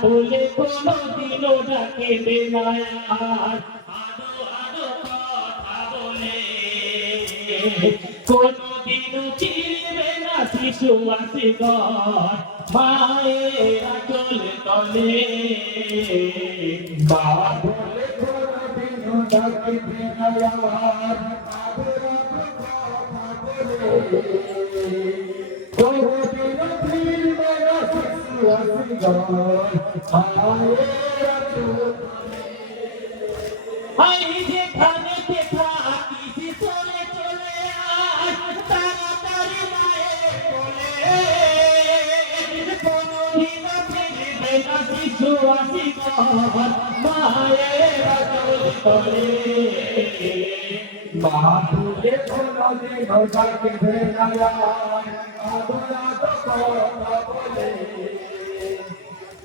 মা বলে কোনদিনও ডাকে না আলো আলো কথা বলে কোনদিনও চিরবে না শিশু আসে মায়ের আচল তলে। মা বলে কোনদিনও ডাকিবে না আর আদর কথা বলে যেখানে থাকি শিশরে চলে আয়, তাড়াতাড়ি মায়ের কোলে। কোনদিন ফিরবে না শিশু আসি মায়ের আচল তলে মা বলে কোনদিনও ডাকিবে না আর আদর কথা বলে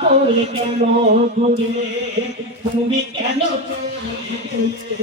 করে কেন ঘুরে তুমি কেন কোনদিন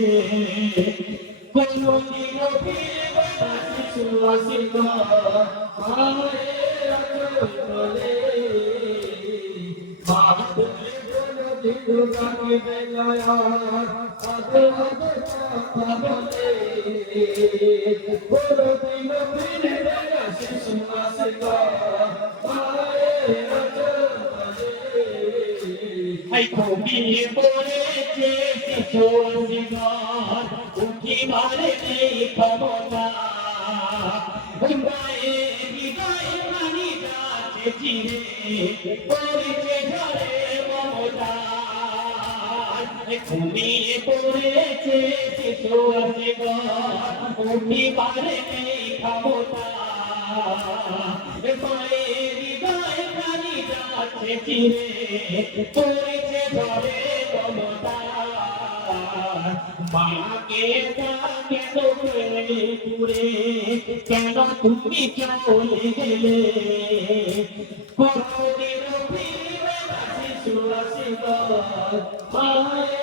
হাই ঘুমিয়ে পড়েছে শিশু আসিবার উঠিবারে নেই ক্ষমতা পড়েছে শিশু আসিবার উঠিবারে ক্ষমতা মায়ের হৃদয়ে পানি যাচ্ছে চিরে পড়েছে ঝরে মমতা মাকে কেন পেলে দূরে কেন তুমি চলে গেলে কোনদিন ফিরবে শিশু আসিব মায়ের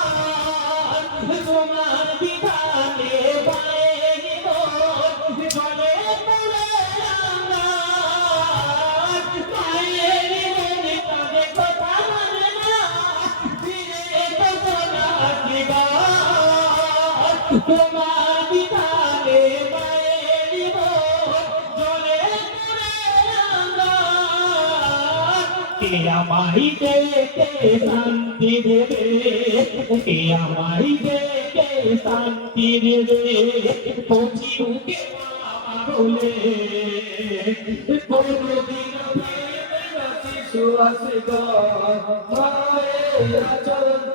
কে আমায় দেখে শান্তি দেবে? কে আমায় দেখে শান্তি দেবে? পৌঁছি শিশু আচল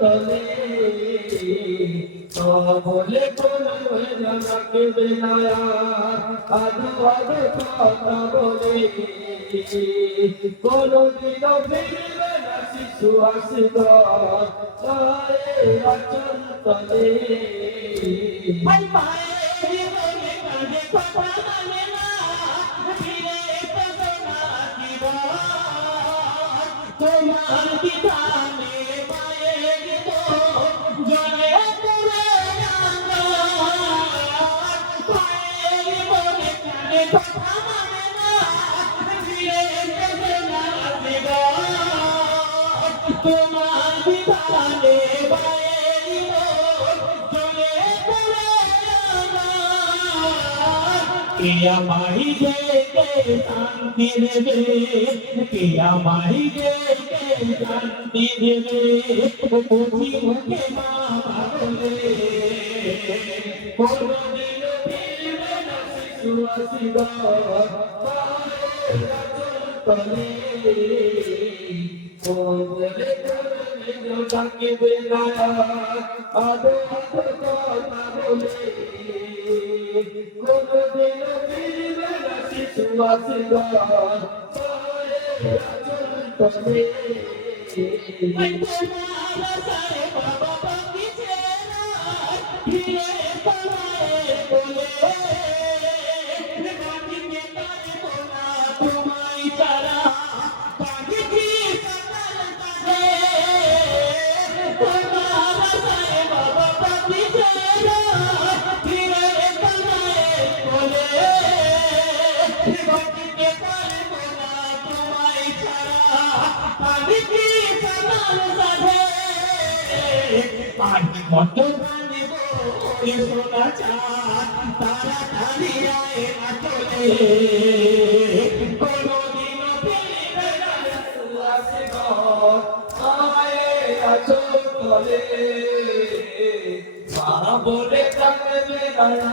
তলে। মা বলে কোনো রাখবে না আদু আদু কথা বলে। কোনদিন ফিরবে না শিশু ভাই মায়ের মনে তোমার বিধানে কিয়া মাহি গে শান্তি দেবে কিয়া মাহি গে শান্তি দেবে মুখে মা কোনদিন ফিরবে না সুহাসিত মায়ের চন্তনে কোন বলে করবে ডাকিবে না আদো আদো কথা বলে। তোমার পানি জানিব এ সোনা চাঁদ তারা তারিয়ায় না চলে। কোনদিন বলে থাকবে আলো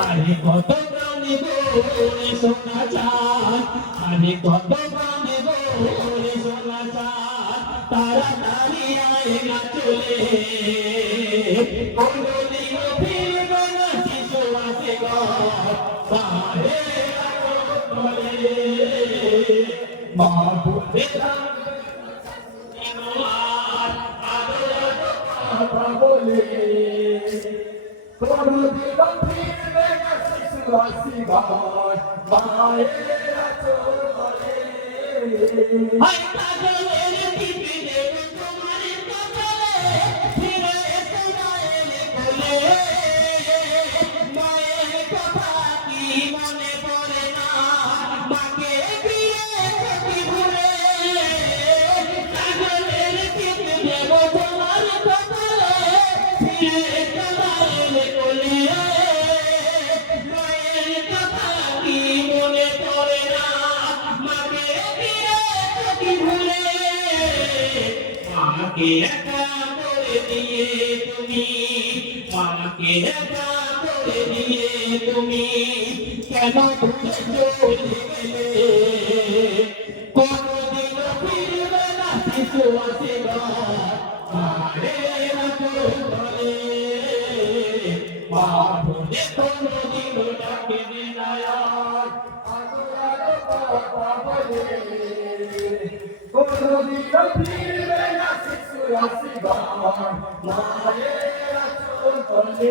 আরে কত প্রাণী বলে সোনা চাঁদ? আরে কত প্রাণী বলে সোনা চাঁদ? তারা দাঁড়িয়ে না চলে কোনদিন রাশি ঘর মায়ের আচল মাকে একা করে দিয়ে তুমি মাকে একা করে দিয়ে তুমি, কেন কোনদিন ফিরবে না শিশু আসে মারে বলে, মা বলে মায়ের আচল তলে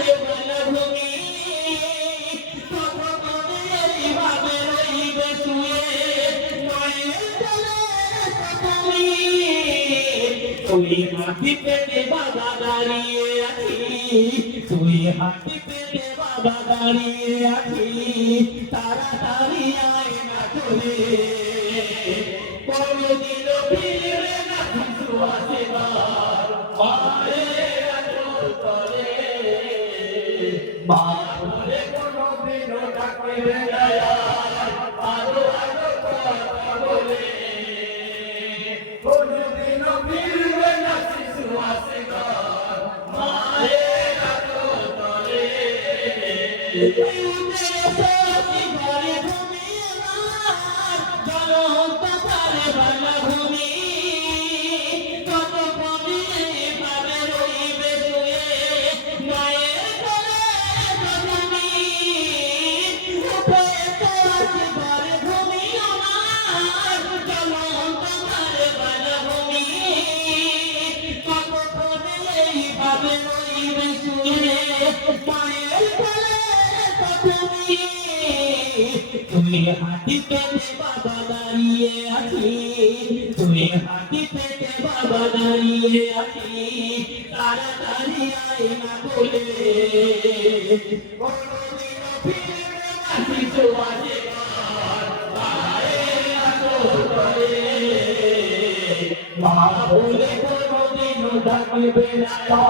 তুই হাতি পেতে বাবা দাঁড়িয়ে আছি তুই হাতি পেতে বাবা দাঁড়িয়ে আছি তাড়াতাড়ি আয় না চলে কোনদিন ফিরবে না আসিবার মায়ের আঁচল তলে মা বলে কোনদিন ডাকবে না তুমি হাতি পেতে বাবা দাঁড়িয়ে আছি। তুমি হাতি পেতে বাবা দাঁড়িয়ে আছি। তাড়াতাড়ি আয় না বলে। শিশু আছে মা বলে কোনদিনও ডাকবে না।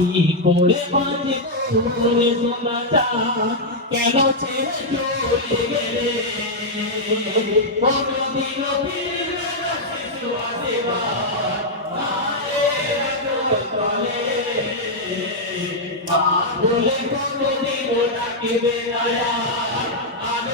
কি করে সোনা চা কেন ছেড়ে চলে গেলে? কোনদিন ফিরবে না শিশু আসিবার মায়ের আঁচল তলে মা বলে। কোনদিন ডাকিবে না আর,